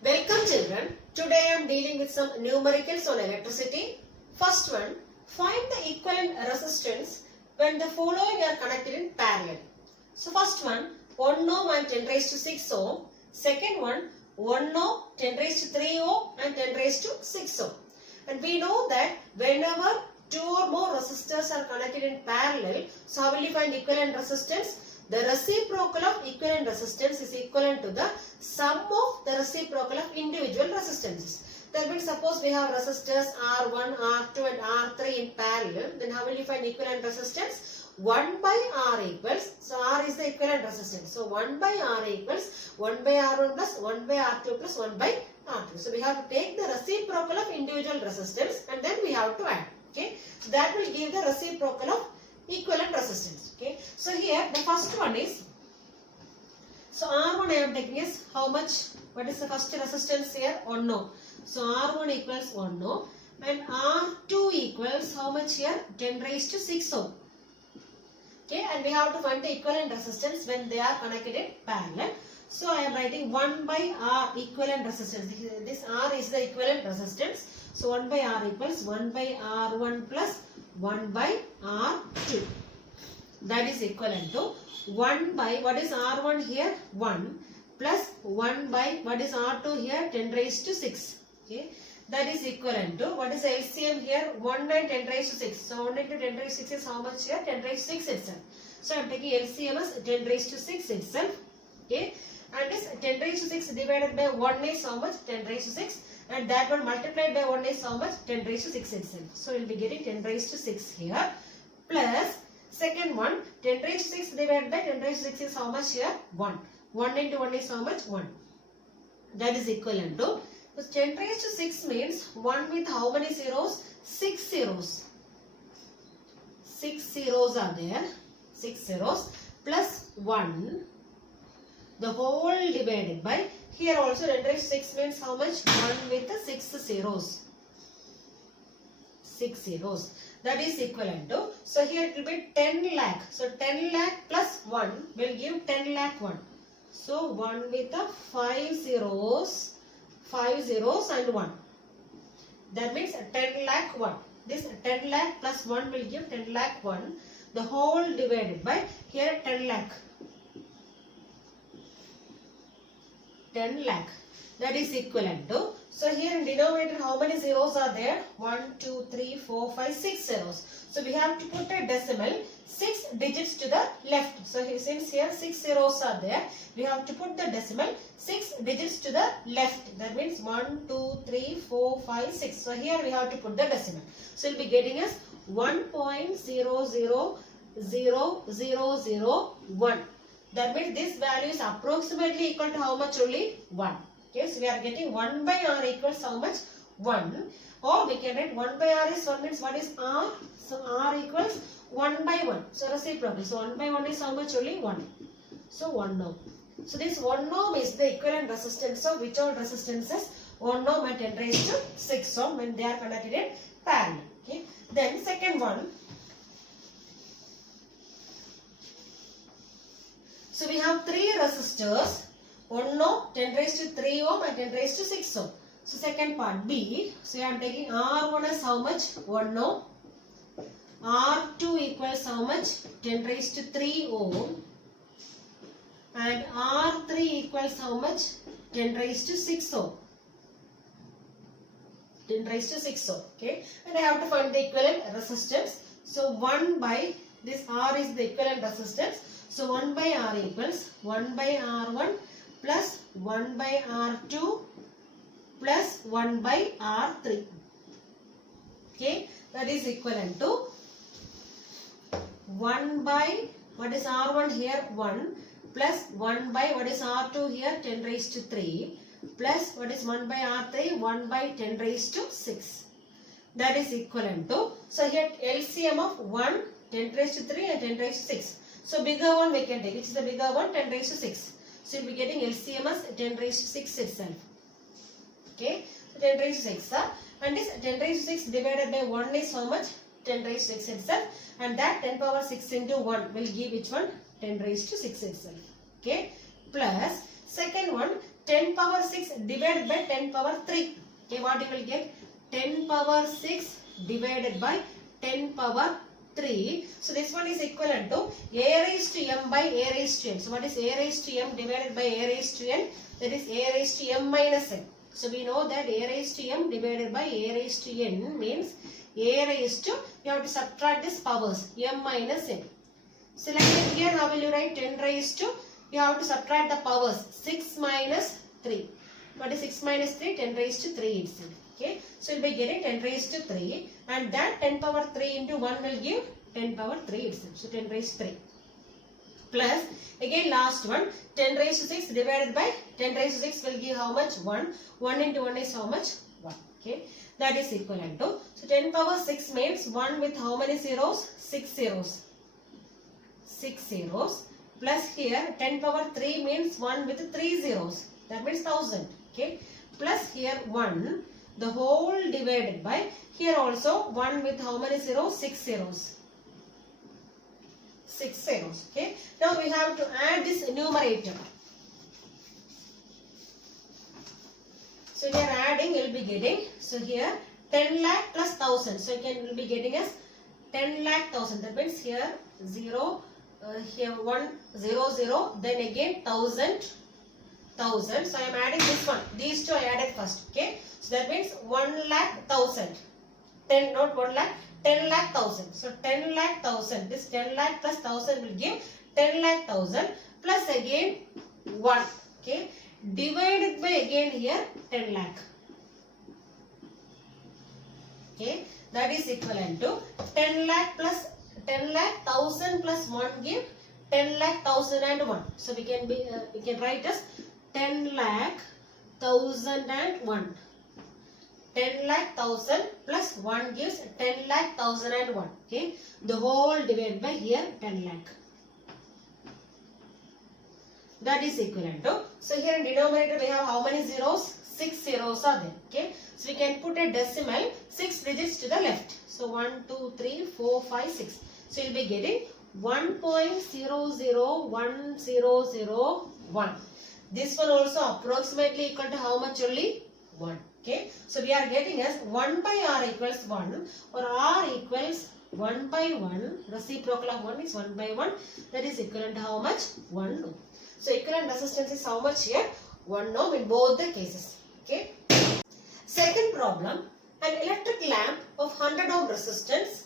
Welcome children. Today I am dealing with some numericals on electricity. First one, find the equivalent resistance when the following are connected in parallel. So first one, 1 ohm and 10 raised to 6 ohm. Second one, 1 ohm, 10 raised to 3 ohm and 10 raised to 6 ohm. And we know that whenever two or more resistors are connected in parallel, so how will you find equivalent resistance? The reciprocal of equivalent resistance is equivalent to the sum of the reciprocal of individual resistances. That means suppose we have resistors R1, R2 and R3 in parallel, then how will you find equivalent resistance? 1 by R equals, so R is the equivalent resistance. So 1 by R equals 1 by R1 plus 1 by R2 plus 1 by R2. So we have to take the reciprocal of individual resistance and then we have to add. Okay, so that will give the reciprocal of equivalent resistance. Okay, so here the first one is, so R1 I am taking is how much? What is the first resistance here? 1 ohm. So R1 equals 1 ohm and R2 equals how much here? 10 raised to 6 ohm. Okay, and we have to find the equivalent resistance when they are connected in parallel. So I am writing 1 by R equivalent resistance. This R is the equivalent resistance. So 1 by R equals 1 by R1 plus 1 by R2. That is equivalent to 1 by, what is R1 here? 1 plus 1 by, what is R2 here? 10 raised to 6. Okay, that is equivalent to, what is the LCM here? 1 and 10 raised to 6. So 1 into 10 raised to 6 is how much here? 10 raised to 6 itself. So I am taking LCM as 10 raised to 6 itself. Okay, and this 10 raised to 6 divided by 1 is how much? 10 raised to 6. And that one multiplied by 1 is how much? 10 raised to 6 itself. So we will be getting 10 raised to 6 here. Plus second one, 10 raised to 6 divided by 10 raised to 6 is how much here? 1. 1 into 1 is how much? 1. That is equivalent to, so 10 raised to 6 means 1 with how many zeros? 6 zeros. 6 zeros are there. 6 zeros plus 1. The whole divided by, here also 10 raised to 6 means how much? 1 with the 6 zeros. 6 zeros. That is equivalent to, so here it will be 10 lakh. So 10 lakh plus 1 will give 10 lakh 1. So 1 with the 5 zeros and 1. That means 10 lakh 1. This 10 lakh plus 1 will give 10 lakh 1. The whole divided by, here 10 lakh. 10 lakh. That is equivalent to, so here in denominator how many zeros are there? 1, 2, 3, 4, 5, 6 zeros. So we have to put a decimal 6 digits to the left. So since here 6 zeros are there, we have to put the decimal 6 digits to the left. That means 1, 2, 3, 4, 5, 6. So here we have to put the decimal. So we'll be getting us 1.000001. That means this value is approximately equal to how much only? 1. Okay, so we are getting 1 by R equals how much? 1. Or we can write 1 by R is 1 means what is R? So R equals 1 by 1. So reciprocal. So 1 by 1 is how much only? 1. So 1 ohm. So this 1 ohm is the equivalent resistance of which all resistances? 1 ohm and 10 raised to 6 ohm when they are connected in parallel. Okay. Then second one. So we have 3 resistors, 1 ohm, 10 raised to 3 ohm and 10 raised to 6 ohm. So second part B, so I am taking R1 as how much? 1 ohm. R2 equals how much? 10 raised to 3 ohm. And R3 equals how much? 10 raised to 6 ohm. 10 raised to 6 ohm. Okay. And I have to find the equivalent resistance. So 1 by, this R is the equivalent resistance. So 1 by R equals 1 by R1 plus 1 by R2 plus 1 by R3. Okay, that is equivalent to 1 by, what is R1 here? 1 plus 1 by, what is R2 here? 10 raised to 3 plus what is 1 by R3? 1 by 10 raised to 6. That is equivalent to, so here LCM of 1, 10 raised to 3 and 10 raised to 6. So bigger one we can take. Which is the bigger one? 10 raised to 6. So you'll be getting LCM as 10 raised to 6 itself. Okay. So 10 raised to 6. And this 10 raised to 6 divided by 1 is how much? 10 raised to 6 itself. And that 10 power 6 into 1 will give which one? 10 raised to 6 itself. Okay. Plus second one, 10 power 6 divided by 10 power 3. Okay, what you will get? 10 power 6 divided by 10 power 3. So this one is equivalent to a raised to m by a raised to n. So what is a raised to m divided by a raised to n? That is a raised to m minus n. So we know that a raised to m divided by a raised to n means a raised to, you have to subtract this powers, m minus n. So like here, how will you write? 10 raised to, you have to subtract the powers, 6 minus 3. What is 6 minus 3? 10 raised to 3 itself. Okay, so you'll be getting 10 raised to 3, and that 10 power 3 into 1 will give 10 power 3 itself. So 10 raised to 3. Plus, again last one, 10 raised to 6 divided by 10 raised to 6 will give how much? 1. 1 into 1 is how much? 1. Okay, that is equivalent to, so 10 power 6 means 1 with how many zeros? 6 zeros. 6 zeros. Plus here 10 power 3 means 1 with 3 zeros. That means 1000. Okay, plus here 1. The whole divided by, here also 1 with how many zeros? 6 zeros. 6 zeros. Okay. Now we have to add this numerator. So we are adding, you will be getting, so here 10 lakh plus 1000. So you will be getting as 10 lakh 1000. That means here 0, here 1, 0, 0, then again 1000. So I am adding this one. These two I added first. Okay. So that means 1 lakh 1000. 10, not 1 lakh, 10 lakh 1000. So 10 lakh 1000. This 10 lakh plus 1000 will give 10 lakh 1000 plus again 1. Okay. Divided by again here 10 lakh. Okay. That is equivalent to 10 lakh plus 10 lakh 1000 plus 1 give 10 lakh 1001. So we can write as 10 lakh 1001. 10 lakh 1000 plus 1 gives 10 lakh 1001. Okay. The whole divided by here 10 lakh. That is equivalent to, so here in denominator we have how many zeros? 6 zeros are there. Okay. So we can put a decimal 6 digits to the left. So 1, 2, 3, 4, 5, 6. So you will be getting 1.001001. This one also approximately equal to how much only? 1. Okay. So we are getting as 1 by r equals 1, or r equals 1 by 1. Reciprocal of 1 is 1 by 1. That is equivalent to how much? 1 ohm. So equivalent resistance is how much here? 1 ohm in both the cases. Okay. Second problem, an electric lamp of 100 ohm resistance,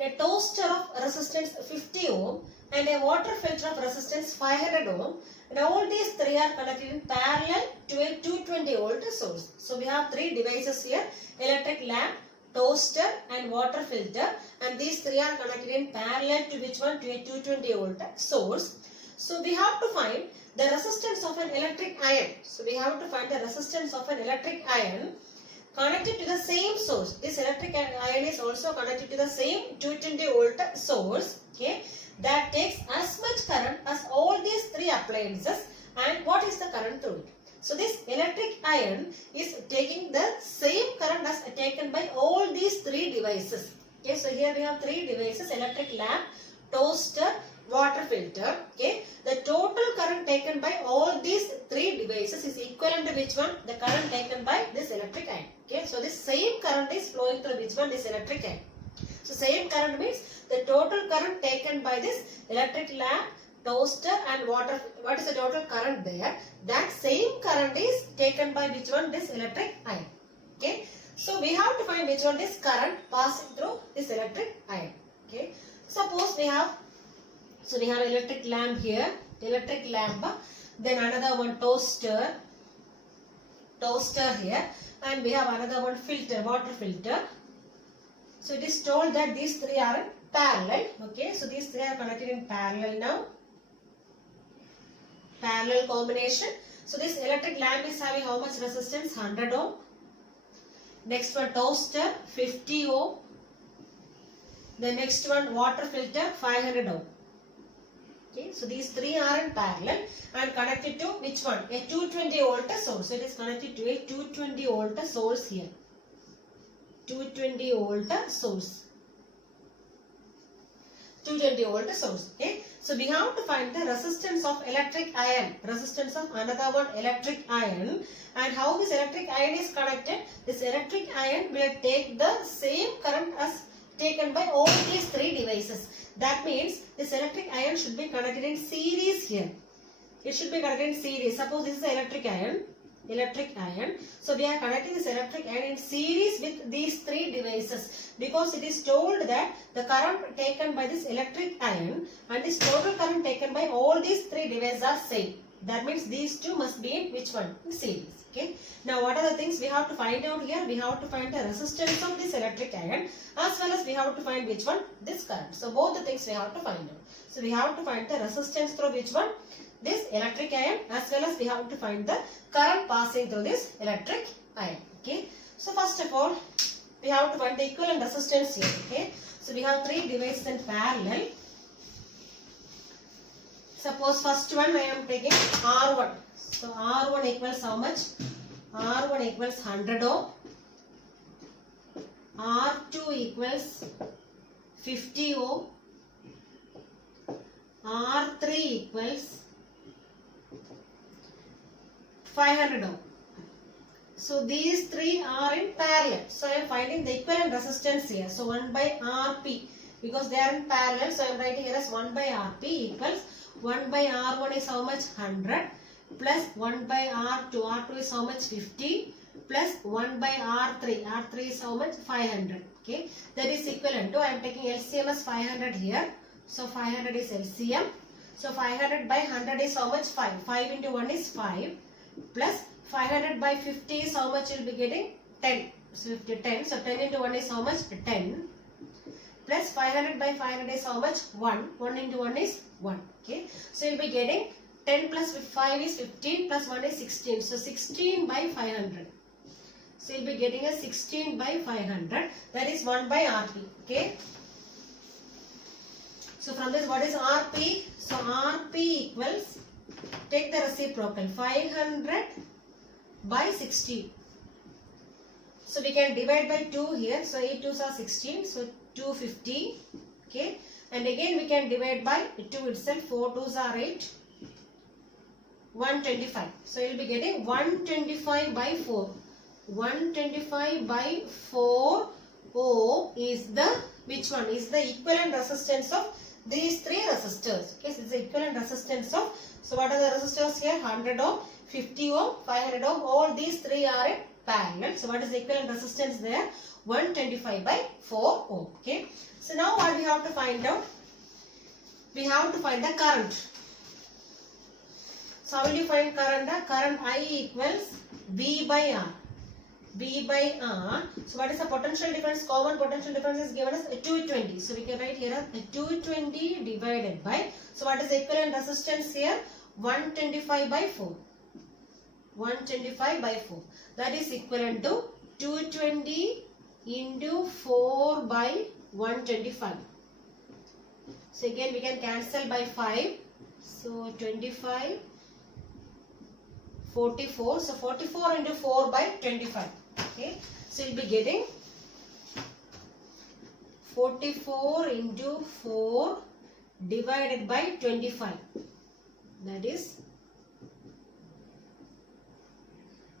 a toaster of resistance 50 ohm, and a water filter of resistance 500 ohm. And all these three are connected in parallel to a 220 volt source. So we have three devices here: electric lamp, toaster and water filter. And these three are connected in parallel to which one? To a 220 volt source. So we have to find the resistance of an electric iron. So we have to find the resistance of an electric iron connected to the same source. This electric iron is also connected to the same 220 volt source. Okay. That takes as much current as all these three appliances. And what is the current through it? So this electric iron is taking the same current as taken by all these three devices. Okay, so here we have three devices: electric lamp, toaster, water filter. Okay, the total current taken by all these three devices is equivalent to which one? The current taken by this electric iron. Okay, so this same current is flowing through which one? This electric iron. So same current means the total current taken by this electric lamp, toaster and water. What is the total current there? That same current is taken by which one? This electric iron. Okay. So we have to find which one is current passing through this electric iron. Okay. Suppose we have, so we have electric lamp here, electric lamp, then another one toaster here, and we have another one filter, water filter. So it is told that these three are in parallel. Okay, so these three are connected in parallel now. Parallel combination. So this electric lamp is having how much resistance? 100 ohm. Next one toaster 50 ohm. The next one water filter 500 ohm. Okay, so these three are in parallel and connected to which one? A 220 volt source. So it is connected to a 220 volt source here. 220 volt source. 220 volt source. Okay. So we have to find the resistance of electric iron, resistance of another one electric iron, and how this electric iron is connected. This electric iron will take the same current as taken by all these three devices. That means this electric iron should be connected in series here. It should be connected in series. Suppose this is the electric iron. So we are connecting this electric iron in series with these three devices, because it is told that the current taken by this electric iron and this total current taken by all these three devices are same. That means these two must be in which one? In series. Okay. Now what are the things we have to find out here? We have to find the resistance of this electric iron, as well as we have to find which one? This current. So both the things we have to find out. So we have to find the resistance through which one? This electric iron, as well as we have to find the current passing through this electric iron. Okay. So first of all, we have to find the equivalent resistance here. Okay. So we have three devices in parallel. Suppose first one I am taking R1. So R1 equals how much? R1 equals 100 ohm. R2 equals 50 ohm. R3 equals 500 ohm. So these three are in parallel. So I am finding the equivalent resistance here. So 1 by Rp, because they are in parallel. So I am writing here as 1 by Rp equals 1 by R1 is how much? 100 plus 1 by R2. R2 is how much? 50 plus 1 by R3. R3 is how much? 500. Okay. That is equivalent to, I am taking LCM as 500 here. So 500 is LCM. So 500 by 100 is how much? 5. 5 into 1 is 5. Plus 500 by 50 is how much you will be getting? 10. So 10. So 10 into 1 is how much? 10. Plus 500 by 500 is how much? 1. 1 into 1 is 1. Okay. So you will be getting 10 plus 5 is 15 plus 1 is 16. So 16 by 500. So you will be getting a 16 by 500. That is 1 by Rp. Okay. So from this, what is Rp? So Rp equals, take the reciprocal, 500 by 16. So we can divide by 2 here. So 8 2s are 16. So 250. Okay. And again we can divide by 2 itself. 4 2s are 8. 125. So you will be getting 125 by 4. 125 by 4 ohm is the, which one? Is the equivalent resistance of these three resistors. Okay. So it's the equivalent resistance of, so what are the resistors here? 100 ohm, 50 ohm, 500 ohm. All these three are in parallel. So what is the equivalent resistance there? 125 by 4 ohm. Okay. So now what we have to find out? We have to find the current. So how will you find current? Current I equals V by R. V by R. So what is the potential difference? Common potential difference is given as 220. So we can write here as 220 divided by. So what is the equivalent resistance here? 125 by 4. 125 by 4. That is equivalent to 220 into 4 by 125. So again we can cancel by 5. So 25, 44. So 44 into 4 by 25. Okay. So you'll be getting 44 into 4 divided by 25. That is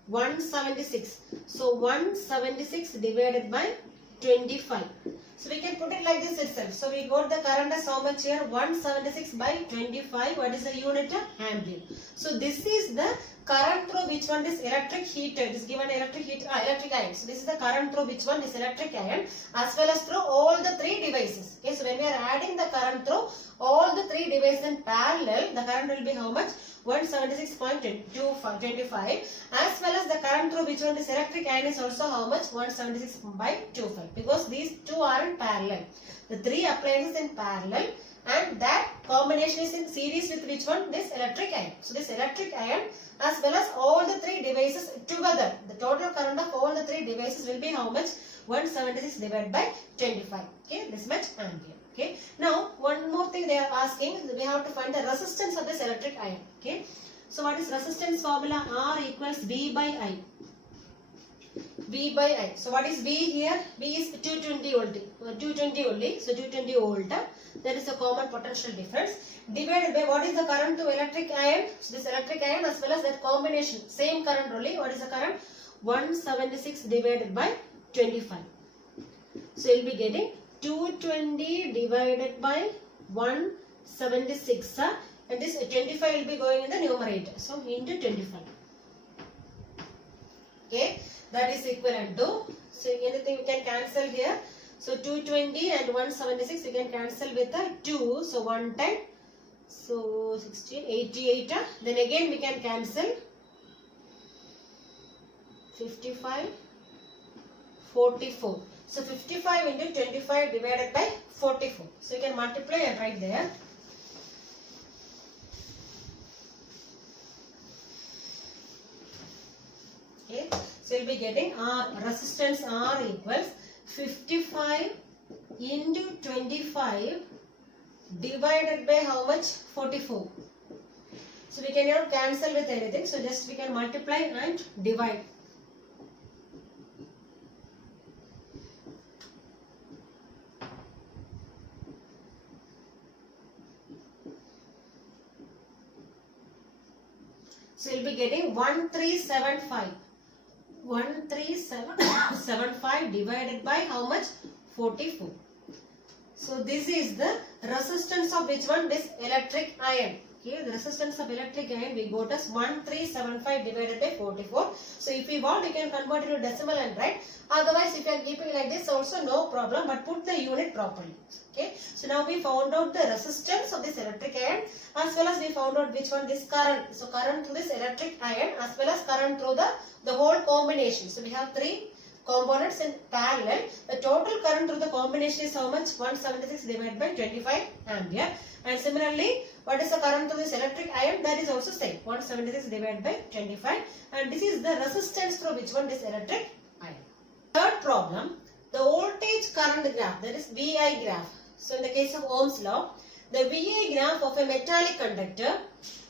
176. So 176 divided by 25. So we can put it like this itself. So we got the current as how much here? 176 by 25. What is the unit? Ampere. So this is the current through which one is electric heater. It is given electric iron. So this is the current through which one is electric iron, as well as through all the three devices. Okay. So when we are adding the current through all the three devices in parallel, the current will be how much? 176.25, as well as the current through which one is electric iron is also how much? 176 by 25, because these two are in parallel. The three appliances in parallel, and that combination is in series with which one? This electric iron. So this electric iron as well as all the three devices together, the total current of all the three devices will be how much? 176 divided by 25. Okay, this much ampere. Okay. Now one more thing they are asking, we have to find the resistance of this electric iron. Okay. So what is resistance formula? R equals V by I. V by I. So what is V here? V is 220 volt. 220 only. So 220 volt. That is the common potential difference. Divided by what is the current to electric iron? So this electric iron as well as that combination. Same current only. What is the current? 176 divided by 25. So you will be getting 220 divided by 176. And this 25 will be going in the numerator. So into 25. Okay. That is equivalent to, so anything you can cancel here. So 220 and 176 you can cancel with a 2. So 110. So 16, 88. Then again we can cancel 55, 44. So 55 into 25 divided by 44. So you can multiply and write there. Okay. So you'll be getting R, resistance R equals 55 into 25 divided by how much? 44. So we can not cancel with anything. So just we can multiply and divide. So you'll be getting 1375. 1375 divided by how much? 44. So this is the resistance of which one? This electric iron. Okay, the resistance of electric iron we got as 1375 divided by 44. So if you want, you can convert it to decimal and write. Otherwise, if you are keeping like this also no problem, but put the unit properly. Okay. So now we found out the resistance of this electric iron as well as we found out which one? This current. So current through this electric iron as well as current through the whole combination. So we have three components in parallel. The total current through the combination is how much? 176 divided by 25 ampere. And similarly, what is the current through this electric iron? That is also same. 176 divided by 25. And this is the resistance through which one? This electric iron. Third problem, the voltage current graph, that is VI graph. So in the case of Ohm's law, the VI graph of a metallic conductor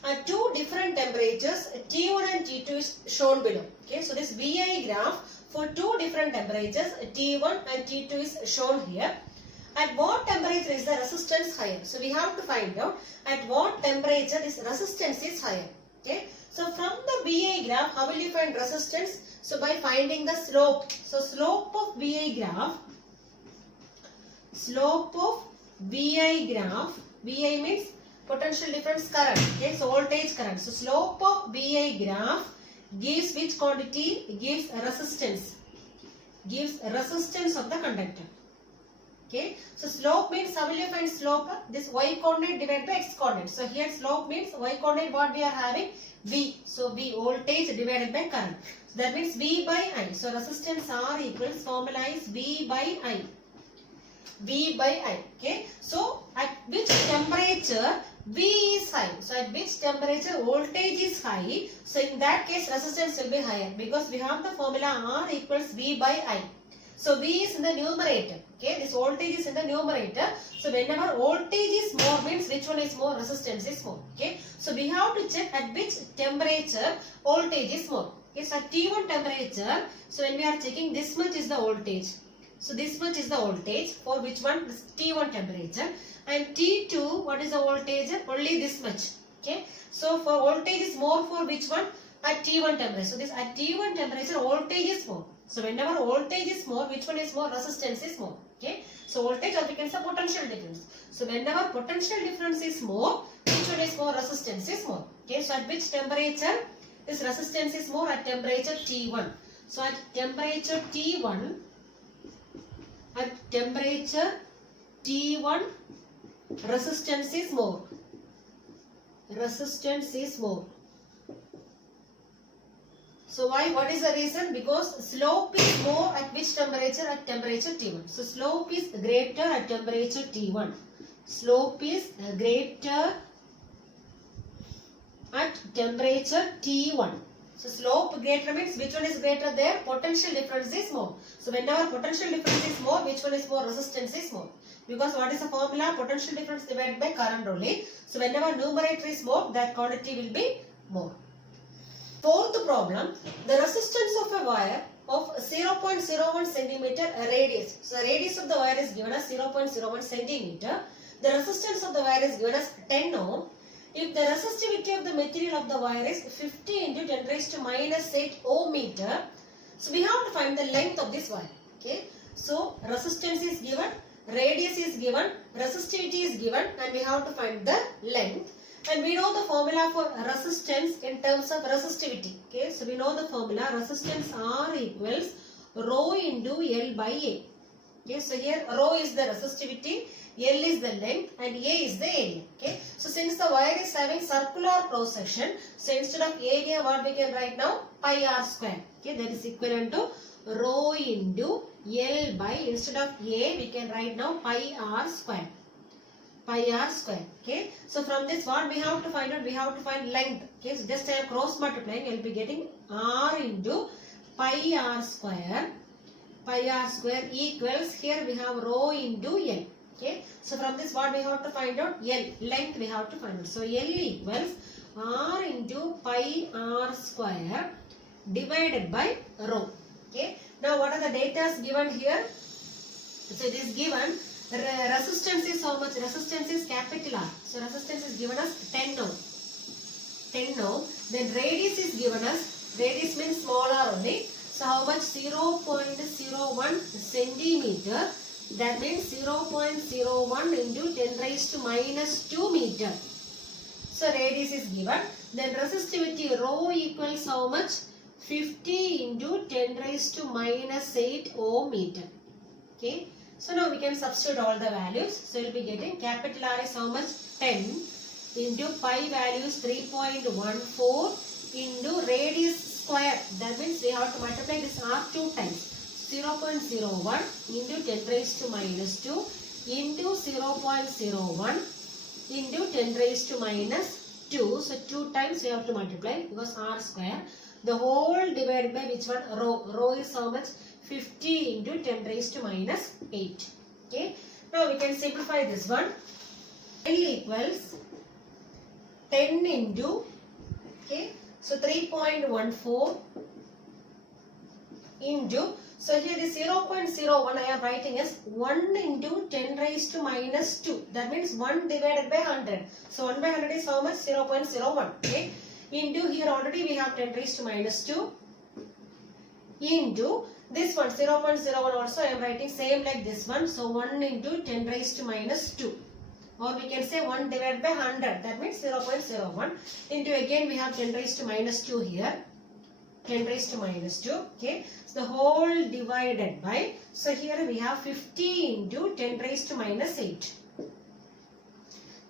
at two different temperatures, T1 and T2 is shown below. Okay, so this VI graph for two different temperatures, T1 and T2 is shown here. At what temperature is the resistance higher? So we have to find out at what temperature this resistance is higher. Okay, so from the VI graph, how will you find resistance? So by finding the slope. So slope of VI graph, VI means potential difference current. Okay, so voltage current. So slope of VI graph gives which quantity? Gives resistance. Gives resistance of the conductor. Okay, so slope means how will you find slope? This y coordinate divided by x coordinate. So here slope means y coordinate what we are having? V. So V voltage divided by current. So that means V by I. So resistance R equals, formula is V by I. V by I. Okay. So at which temperature V is high? So at which temperature voltage is high? So in that case resistance will be higher because we have the formula R equals V by I. So V is in the numerator. Okay, this voltage is in the numerator. So whenever voltage is more means which one is more? Resistance is more. Okay, so we have to check at which temperature voltage is more. Okay, so at T1 temperature, so when we are checking, this much is the voltage. So this much is the voltage for which one? This T1 temperature. And T2, what is the voltage? Only this much. Okay, so for voltage is more for which one? At T1 temperature. So this at T1 temperature voltage is more. So whenever voltage is more, which one is more? Resistance is more. Okay. So voltage or we can say potential difference. So whenever potential difference is more, which one is more? Resistance is more. Okay. So at which temperature this resistance is more? At temperature T1. So at temperature T1, resistance is more. Resistance is more. So why? What is the reason? Because slope is more at which temperature? At temperature T1. So slope is greater at temperature T1. Slope is greater at temperature T1. So slope greater means which one is greater there? Potential difference is more. So whenever potential difference is more, which one is more? Resistance is more. Because what is the formula? Potential difference divided by current only. So whenever numerator is more, that quantity will be more. Fourth problem, the resistance of a wire of 0.01 centimeter radius. So radius of the wire is given as 0.01 centimeter. The resistance of the wire is given as 10 ohm. If the resistivity of the material of the wire is 50 into 10 raised to minus 8 ohm meter, so we have to find the length of this wire. Okay. So resistance is given, radius is given, resistivity is given, and we have to find the length. And we know the formula for resistance in terms of resistivity. Okay, so we know the formula, resistance R equals rho into L by A. Okay, so here rho is the resistivity, L is the length, and A is the area. Okay, so since the wire is having circular cross section, so instead of area, what we can write now? Pi R square. Okay, that is equivalent to rho into L by, instead of A, we can write now pi R square. Pi R square. Okay, so from this what we have to find out? We have to find length. Okay, so just I am cross multiplying, I will be getting R into pi R square. Pi R square equals, here we have rho into L. Okay, so from this what we have to find out? L, length we have to find out. So L equals R into pi R square divided by rho. Okay, now what are the data given here? So it is given, resistance is how much? Resistance is capital R. So resistance is given as 10 ohm. 10 ohm. Then radius is given as, radius means small r only. So how much? 0.01 centimeter. That means 0.01 into 10 raised to minus 2 meter. So radius is given. Then resistivity rho equals how much? 50 into 10 raised to minus 8 ohm meter. Okay. So now we can substitute all the values. So we will be getting capital R is how much? 10 into pi value is 3.14 into radius square. That means we have to multiply this R 2 times. 0.01 into 10 raised to minus 2 into 0.01 into 10 raised to minus 2. So 2 times we have to multiply because R square. The whole divided by which one? Rho. Rho is how much? 50 into 10 raised to minus 8. Okay. Now we can simplify this one. L equals 10 into, okay, so 3.14 into, so here the 0.01 I am writing as 1 into 10 raised to minus 2. That means 1 divided by 100. So 1 by 100 is how much? 0.01. Okay. Into here already we have 10 raised to minus 2. Into this one 0.01 also I am writing same like this one. So 1 into 10 raised to minus 2. Or we can say 1 divided by 100. That means 0.01. Into again we have 10 raised to minus 2 here. 10 raised to minus 2. Okay. So the whole divided by. So here we have 50 into 10 raised to minus 8.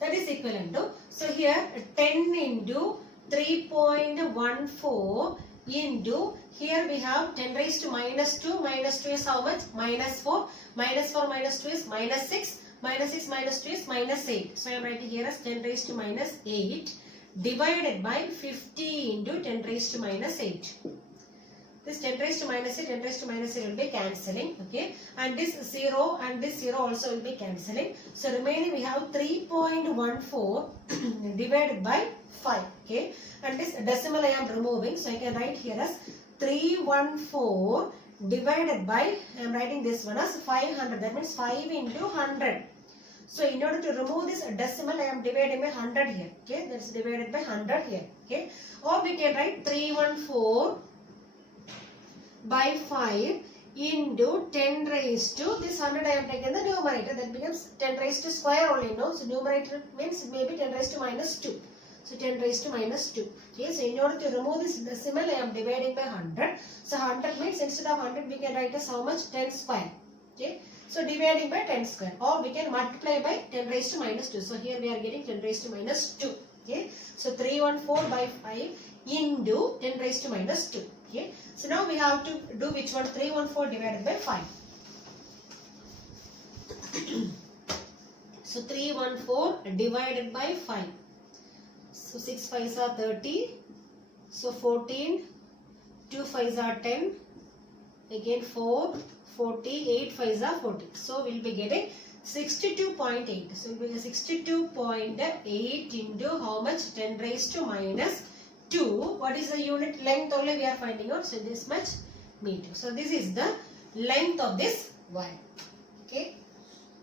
That is equivalent to. So here 10 into 3.14 into, here we have 10 raised to minus 2. Minus 2 is how much? Minus 4. Minus 4 minus 2 is minus 6. Minus 6 minus 2 is minus 8. So I am writing here as 10 raised to minus 8 divided by 50 into 10 raised to minus 8. This 10 raised to minus 8, 10 raised to minus 8 will be cancelling. Okay. And this 0 and this 0 also will be cancelling. So remaining we have 3.14 divided by 5. Okay. And this decimal I am removing. So I can write here as 314 divided by, I am writing this one as 500. That means 5 into 100. So in order to remove this decimal, I am dividing by 100 here. Okay. That is divided by 100 here. Okay. Or we can write 314 by 5 into 10 raised to, this 100 I have taken the numerator, that becomes 10 raised to square only, no? So numerator means it may be 10 raised to minus 2. So 10 raised to minus 2. Okay, so in order to remove this decimal, I am dividing by 100. So 100 means instead of 100 we can write as how much? 10 square. Okay, so dividing by 10 square, or we can multiply by 10 raised to minus 2. So here we are getting 10 raised to minus 2. Okay, so 314 by 5 into 10 raised to minus 2. Okay, so now we have to do which one? 314 divided by 5. So 314 divided by 5. So 6 5s are 30. So 14. 2 5s are 10. Again 4. 40. 8 5s are 40. So we will be getting 62.8. So we will be 62.8 into how much? 10 raised to minus 2. What is the unit length only we are finding out? So this much meter. So this is the length of this wire. Okay.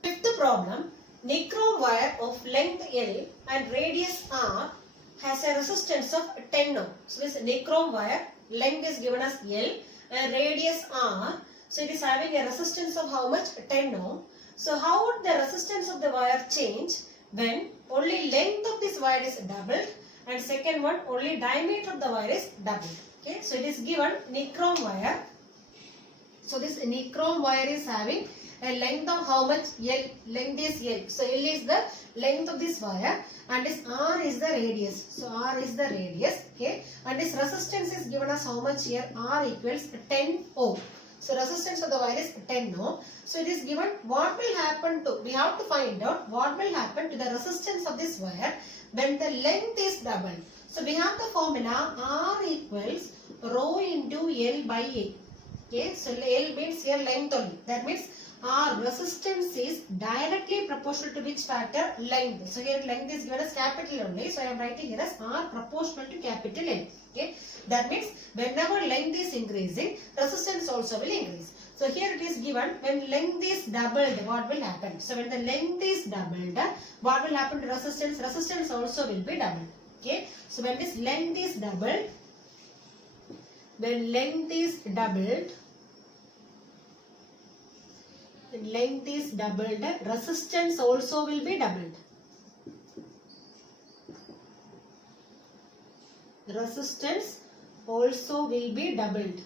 Fifth problem, nichrome wire of length L and radius R has a resistance of 10 ohm. So this nichrome wire length is given as L and radius R. So it is having a resistance of how much? 10 ohm. So how would the resistance of the wire change when only length of this wire is doubled and second one only diameter of the wire is doubled. Okay, so it is given nichrome wire. So this nichrome wire is having a length of how much? L. Length is L. So L is the length of this wire and this R is the radius. So R is the radius. Okay, and this resistance is given as how much here? R equals 10 ohm. So resistance of the wire is 10 ohm. So it is given what will happen to, we have to find out what will happen to the resistance of this wire when the length is doubled. So we have the formula R equals rho into L by A. Okay, so L means here length only. That means our resistance is directly proportional to which factor? Length. So here length is given as capital only. So I am writing here as R proportional to capital L. Okay. That means whenever length is increasing, resistance also will increase. So here it is given when length is doubled, what will happen? So when the length is doubled, what will happen to resistance? Resistance also will be doubled. Okay. So when this length is doubled, resistance also will be doubled. Resistance also will be doubled.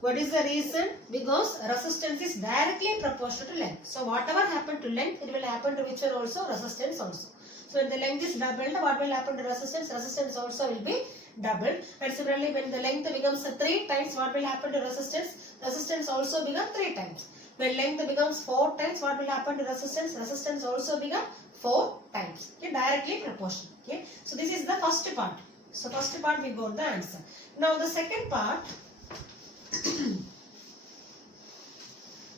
What is the reason? Because resistance is directly proportional to length. So whatever happened to length, it will happen to which one also? Resistance also. So when the length is doubled, what will happen to resistance? Resistance also will be doubled. And similarly, when the length becomes 3 times, what will happen to resistance? Resistance also become 3 times. When length becomes 4 times, what will happen to resistance? Resistance also become 4 times. Okay, directly proportional. Okay, so this is the first part. So first part we got the answer. Now the second part.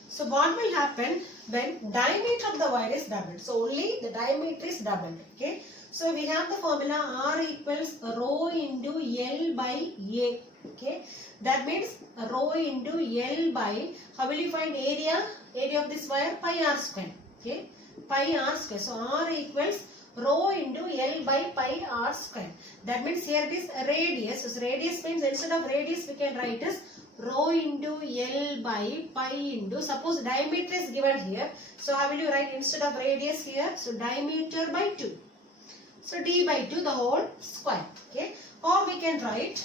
So what will happen when diameter of the wire is doubled? So only the diameter is doubled. Okay. So we have the formula R equals rho into L by A. Okay. That means rho into L by, how will you find area? Area of this wire? Pi R square. Okay. Pi R square. So R equals rho into L by pi R square. That means here it is radius. So radius means instead of radius we can write as rho into L by pi into, suppose diameter is given here. So how will you write instead of radius here? So diameter by 2. So d by 2 the whole square. Okay. Or we can write,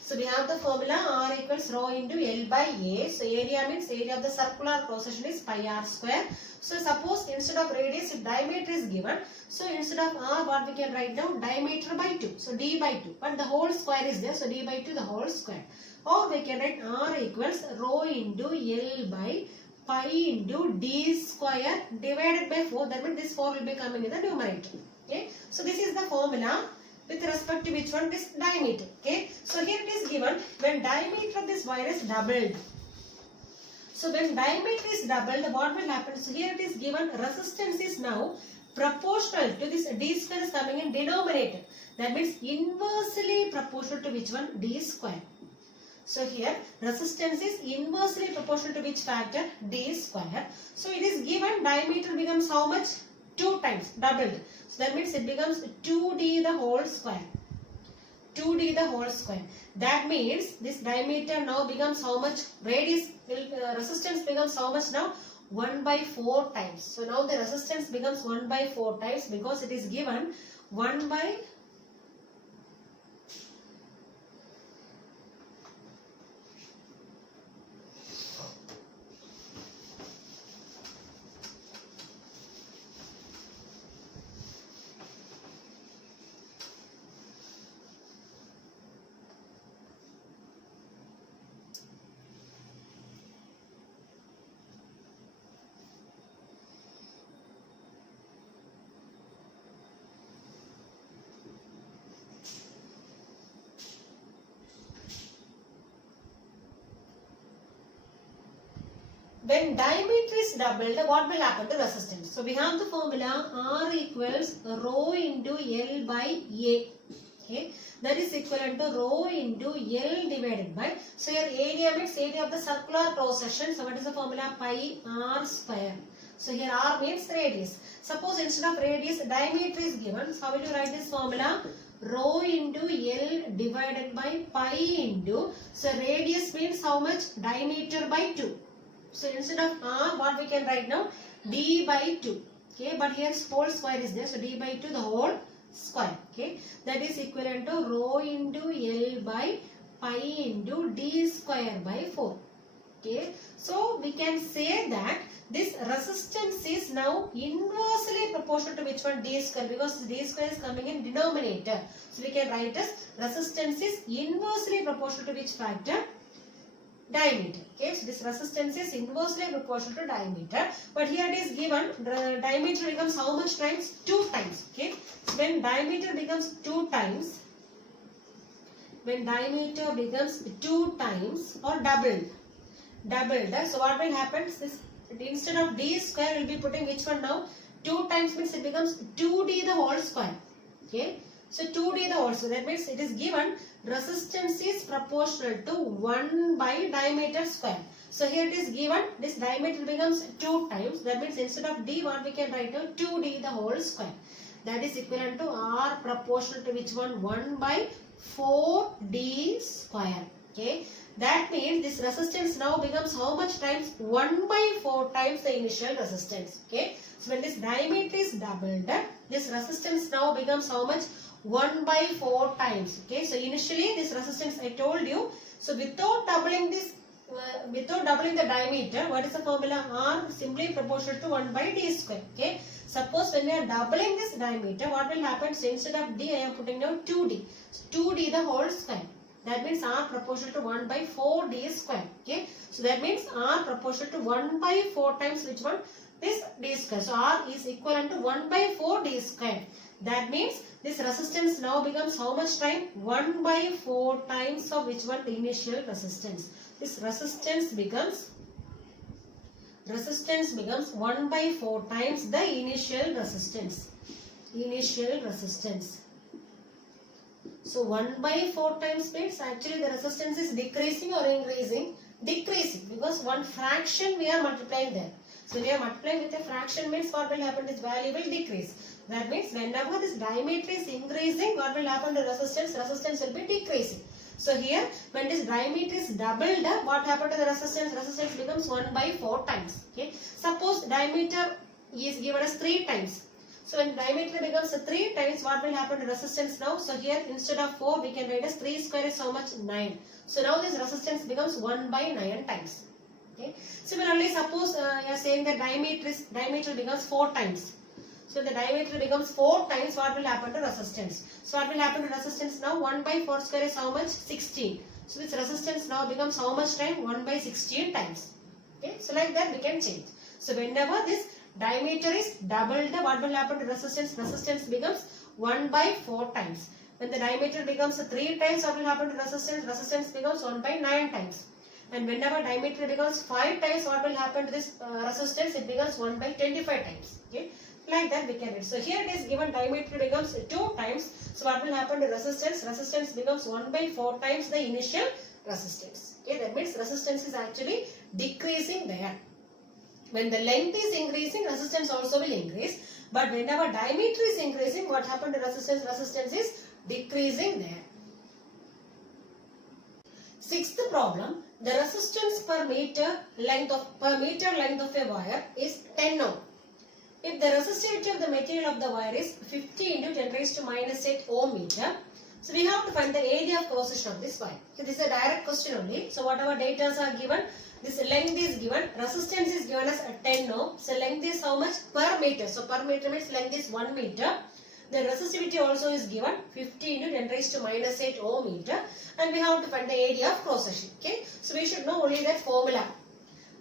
so we have the formula R equals rho into L by A. So area means area of the circular cross section is pi R square. So suppose instead of radius if diameter is given, so instead of R what we can write down? Diameter by 2. So d by 2. But the whole square is there. So d by 2 the whole square. Or we can write R equals rho into L by pi into d square divided by 4. That means this 4 will be coming in the numerator. Okay. So this is the formula with respect to which one? This diameter. Okay. So here it is given when diameter of this wire is doubled. So when diameter is doubled, what will happen? So here it is given resistance is now proportional to this d square is coming in denominator. That means inversely proportional to which one? D square. So here resistance is inversely proportional to which factor? D square. So it is given diameter becomes how much? 2 times doubled. So that means it becomes 2d the whole square. 2d the whole square. That means this diameter now becomes how much? Radius resistance becomes how much now? 1 by 4 times. So now the resistance becomes 1 by 4 times because it is given 1 by when diameter is doubled, what will happen to resistance? So we have the formula R equals rho into L by A. Okay, that is equivalent to rho into L divided by, so here area means area of the circular cross section. So what is the formula? Pi r square. So here r means radius. Suppose instead of radius diameter is given, so how will you write this formula? Rho into L divided by pi into, so radius means how much? Diameter by 2. So instead of r, what we can write now? D by 2. Okay, but here whole square is there, so d by 2 the whole square. Okay, that is equivalent to rho into L by pi into d square by 4. Okay, so we can say that this resistance is now inversely proportional to which one? D square, because d square is coming in denominator. So we can write as resistance is inversely proportional to which factor? Diameter. Okay, so this resistance is inversely proportional to diameter, but here it is given diameter becomes how much times? 2 times. Okay, so when diameter becomes 2 times, when diameter becomes 2 times or doubled, so what will happen? This, instead of d square will be putting which one now? 2 times means it becomes 2d the whole square. Okay, so 2d the whole square, that means it is given resistance is proportional to 1 by diameter square. So here it is given this diameter becomes 2 times, that means instead of d what we can write now? 2d the whole square. That is equivalent to r proportional to which one? 1 by 4d square. Okay, that means this resistance now becomes how much times? 1 by 4 times the initial resistance. Okay, so when this diameter is doubled, this resistance now becomes how much? 1 by 4 times. Okay, so initially this resistance I told you, so without doubling this, without doubling the diameter, what is the formula? R simply proportional to 1 by d square. Okay, suppose when we are doubling this diameter, what will happen? So instead of d I am putting now 2d, so 2d the whole square. That means r proportional to 1 by 4d square. Okay, so that means r proportional to 1 by 4 times which one? This d square. So r is equivalent to 1 by 4d square. That means this resistance now becomes how much time? 1 by 4 times of which one? The initial resistance. This resistance becomes 1 by 4 times the initial resistance. Initial resistance. So 1 by 4 times means actually the resistance is decreasing or increasing? Decreasing, because one fraction we are multiplying there. So we are multiplying with a fraction means what will happen? This value will decrease. That means whenever this diameter is increasing, what will happen to resistance? Resistance will be decreasing. So here when this diameter is doubled, what happened to the resistance? Resistance becomes 1 by 4 times. Okay, suppose diameter is given as 3 times. So when diameter becomes 3 times, what will happen to resistance now? So here instead of 4 we can write as 3 square is how much? 9. So now this resistance becomes 1 by 9 times. Okay. Similarly, suppose you are saying that diameter becomes 4 times. So the diameter becomes 4 times, what will happen to resistance? So what will happen to resistance now? 1 by 4 square is how much? 16. So this resistance now becomes how much time? 1 by 16 times. Okay. So like that we can change. So whenever this diameter is doubled, what will happen to resistance? Resistance becomes 1 by 4 times. When the diameter becomes 3 times, what will happen to resistance? Resistance becomes 1 by 9 times. And whenever diameter becomes 5 times, what will happen to this resistance? It becomes 1 by 25 times. Okay, like that we can read. So here it is given diameter becomes 2 times. So what will happen to resistance? Resistance becomes 1 by 4 times the initial resistance. Okay, that means resistance is actually decreasing there. When the length is increasing, resistance also will increase. But whenever diameter is increasing, what happened to resistance? Resistance is decreasing there. Sixth problem, the resistance per meter length of a wire is 10 ohm. If the resistivity of the material of the wire is 50 into 10 raised to minus 8 ohm meter, so we have to find the area of cross section of this wire. So this is a direct question only. So whatever data are given, this length is given, resistance is given as 10 ohm. So length is how much? Per meter. So per meter means length is 1 meter. The resistivity also is given 50 into 10 raised to minus 8 ohm meter, and we have to find the area of cross section. Okay, so we should know only that formula.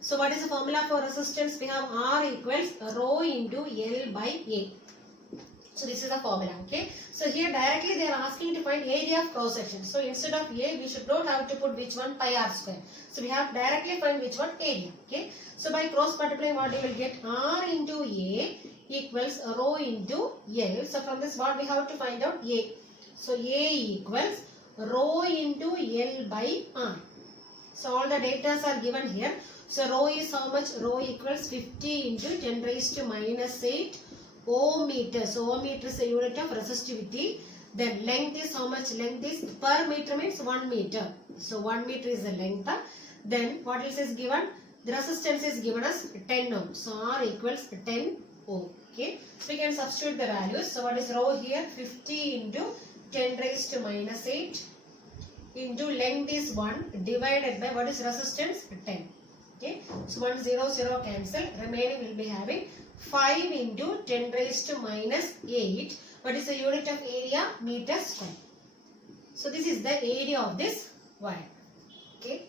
So what is the formula for resistance? We have R equals rho into L by A. So this is the formula. Okay, so here directly they are asking to find area of cross section. So instead of A, we should not have to put which one? Pi R square. So we have directly find which one? Area. Okay, so by cross multiplying, what you will get? R into A equals rho into L. So from this what we have to find out? A. So A equals rho into L by R. So all the data are given here. So rho is how much? Rho equals 50 into 10 raised to minus 8 ohm meter. So ohm meter is a unit of resistivity. Then length is how much? Length is per meter means 1 meter. So 1 meter is the length. Then what else is given? The resistance is given as 10 ohm. So R equals 10 ohm. Okay. So we can substitute the values. So what is rho here? 50 into 10 raised to minus 8 into length is 1 divided by what is resistance? 10. Okay. So 1 0 0 cancel. Remaining will be having 5 into 10 raised to minus 8. What is the unit of area? Meter square. So this is the area of this wire. Okay.